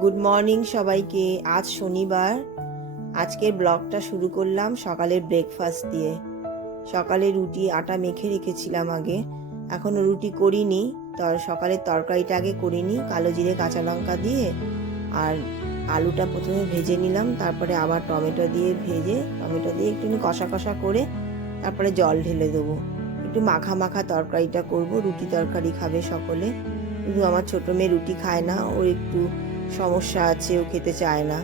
Good morning সবাইকে। আজ শনিবার। আজকের ব্লগটা শুরু করলাম সকালের ব্রেকফাস্ট দিয়ে। সকালে রুটি আটা মেখে রেখেছিলাম আগে, এখনও রুটি করিনি। সকালের তরকারিটা আগে করিনি, কালো জিরে কাঁচা লঙ্কা দিয়ে আর আলুটা প্রথমে ভেজে নিলাম, তারপরে আবার টমেটো দিয়ে একটু কষা কষা করে তারপরে জল ঢেলে দেবো। একটু মাখা মাখা তরকারিটা করব, রুটি তরকারি খাবে সকলে। শুধু আমার ছোটো মেয়ে রুটি খায় না, ওর একটু সমস্যা আছে, ও খেতে চায় না,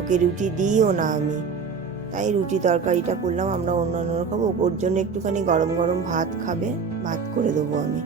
ওকে রুটি দিইও না আমি। তাই রুটি তরকারিটা করলাম, আমরা অন্যান্য খাবো, ওর জন্য একটুখানি গরম গরম ভাত খাবে, ভাত করে দেবো আমি।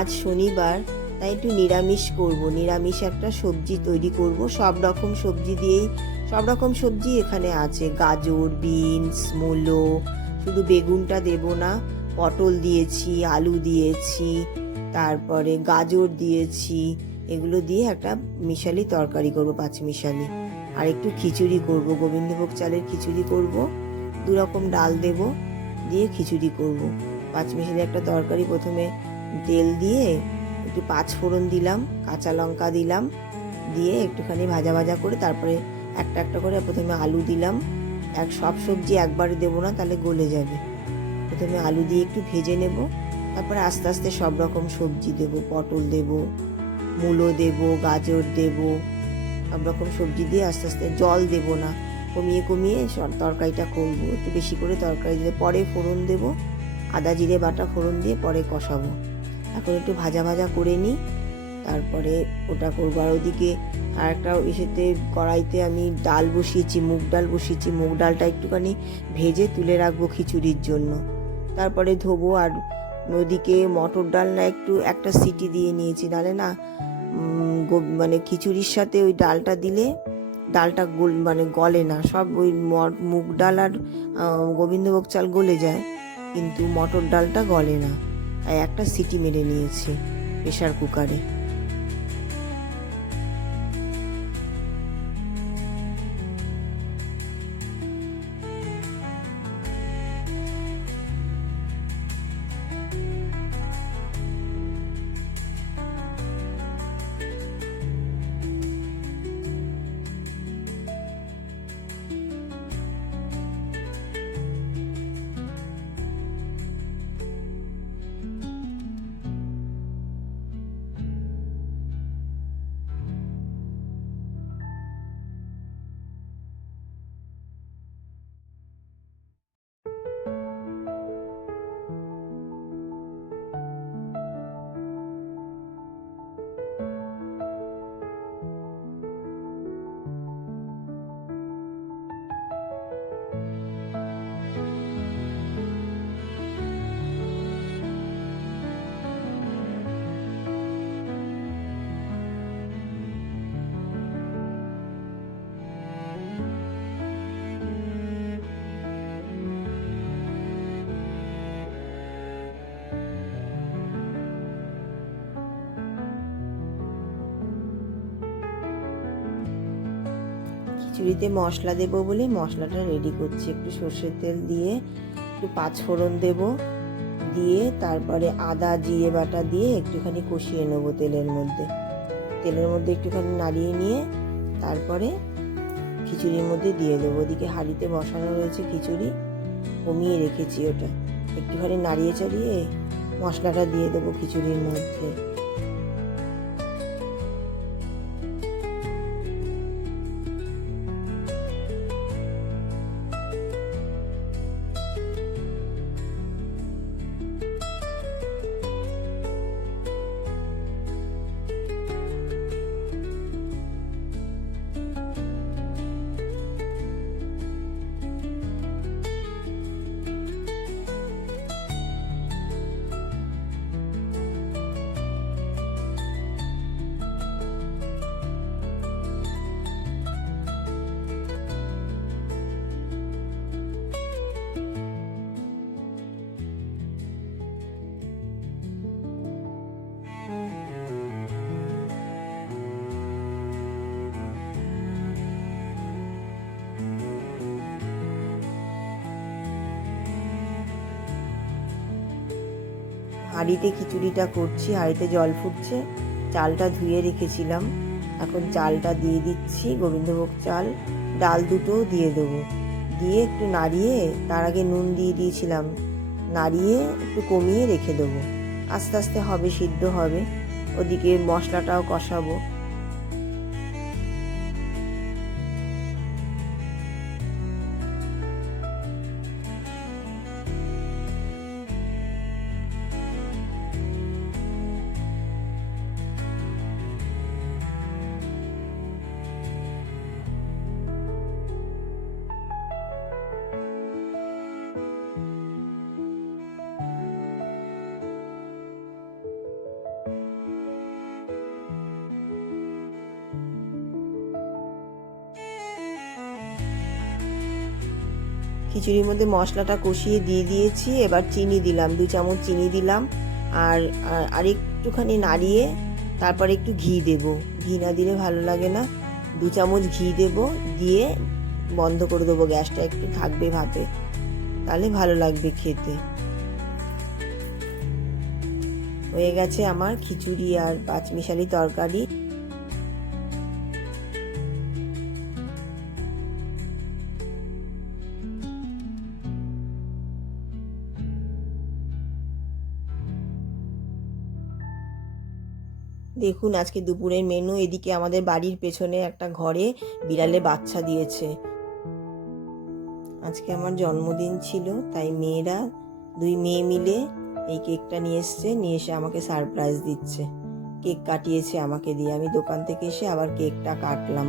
আজ শনিবার, তাই একটু নিরামিষ করব। নিরামিষ একটা সবজি তৈরি করব, সব রকম সবজি এখানে আছে। গাজর, বিনস, মূলো, শুধু বেগুনটা দেব না, পটল দিয়েছি, আলু দিয়েছি, তারপরে গাজর দিয়েছি। এগুলো দিয়ে একটা মিশালি তরকারি করব, পাঁচমিশালি। আর একটু খিচুড়ি করব, গোবিন্দভোগ চালের খিচুড়ি করব, 2 রকম ডাল দেব, দিয়ে খিচুড়ি করব। পাঁচমিশালি একটা তরকারি। প্রথমে তেল দিয়ে একটু 5 ফোড়ন দিলাম, কাঁচা লঙ্কা দিলাম, দিয়ে একটুখানি ভাজা ভাজা করে তারপরে একটা একটা করে প্রথমে আলু দিলাম। সব সবজি একবারে দেবো না, তাহলে গলে যাবে। প্রথমে আলু দিয়ে একটু ভেজে নেব, তারপরে আস্তে আস্তে সব রকম সবজি দেব, পটল দেব, মূলো দেব, গাজর দেব, সব রকম সবজি দিয়ে আস্তে আস্তে। জল দেব না, কমিয়ে কমিয়ে তরকারিটা করবো। একটু বেশি করে তরকারি দিলে পরে ফোড়ন দেব, আদা জিরে বাটা ফোড়ন দিয়ে পরে কষাবো। এখন একটু ভাজা ভাজা করে নিই, তারপরে ওটা করবো। আর ওদিকে আর একটা ইসেতে কড়াইতে আমি ডাল বসিয়েছি, মুগ ডাল বসিয়েছি। মুগ ডালটা একটুখানি ভেজে তুলে রাখবো খিচুড়ির জন্য, তারপরে ধোবো। আর ওদিকে মটর ডাল না একটু একটা সিটি দিয়ে নিয়েছি, নাহলে না মানে খিচুড়ির সাথে ওই ডালটা দিলে ডালটা গলে না। সব ওই মুগ ডাল আর গোবিন্দভোগ চাল গলে যায়, কিন্তু মটর ডালটা গলে না। তাই একটা সিটি মেরে নিয়েছি প্রেশার কুকারে। খিচুড়িতে মশলা দেবো বলে মশলাটা রেডি করছি। একটু সর্ষের তেল দিয়ে একটু 5 ফোড়ন দেব, দিয়ে তারপরে আদা জিরে বাটা দিয়ে একটুখানি কষিয়ে নেবো তেলের মধ্যে একটুখানি নাড়িয়ে নিয়ে তারপরে খিচুড়ির মধ্যে দিয়ে দেবো। ওদিকে হাঁড়িতে বসানো রয়েছে খিচুড়ি, কমিয়ে রেখেছি, ওটা একটুখানি নাড়িয়ে চাড়িয়ে মশলাটা দিয়ে দেবো খিচুড়ির মধ্যে। হাঁড়িতে খিচুড়িটা করছি, হাঁড়িতে জল ফুটছে, চালটা ধুয়ে রেখেছিলাম, এখন চালটা দিয়ে দিচ্ছি, গোবিন্দভোগ চাল। ডাল দুটোও দিয়ে দেবো, দিয়ে একটু নাড়িয়ে, তার আগে নুন দিয়ে দিয়েছিলাম, নাড়িয়ে একটু কমিয়ে রেখে দেবো। আস্তে আস্তে হবে, সিদ্ধ হবে। ওদিকে মশলাটাও কষাবো। খিচুড়ির মধ্যে মশলাটা কষিয়ে দিয়ে দিয়েছি, এবার চিনি দিলাম, 2 চামচ চিনি দিলাম, আর একটুখানি নাড়িয়ে তারপরে একটু ঘি দেব। ঘি না দিলে ভালো লাগে না। 2 চামচ ঘি দেব, দিয়ে বন্ধ করে দেবো, গ্যাসটা একটু থাকবে ভাপে, তাহলে ভালো লাগবে খেতে। হয়ে গেছে আমার খিচুড়ি আর পাঁচমিশালি তরকারি। দেখুন আজকে দুপুরের মেনু। এদিকে আমাদের বাড়ির পেছনে একটা ঘরে বিড়ালে বাচ্চা দিয়েছে। আজকে আমার জন্মদিন ছিল, তাই মেয়েরা, 2 মেয়ে মিলে এই কেকটা নিয়ে এসে আমাকে সারপ্রাইজ দিচ্ছে। কেক কাটিয়েছে আমাকে দিয়ে, আমি দোকান থেকে এসে আবার কেকটা কাটলাম।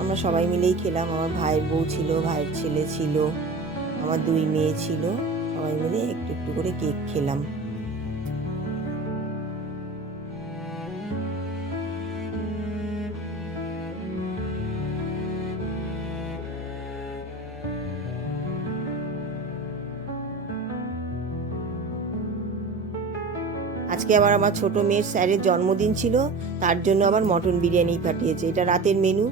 আমরা সবাই মিলেই খেলাম। আমার ভাইয়ের বউ ছিল, ভাইয়ের ছেলে ছিল, আমার 2 মেয়ে ছিল, সবাই মিলে একটু একটু করে কেক খেলাম। আজকে আবার আমার ছোট মেয়ের স্যারের জন্মদিন ছিল, তার জন্য আবার মটন বিরিয়ানি পাঠিয়েছে। এটা রাতের মেনু।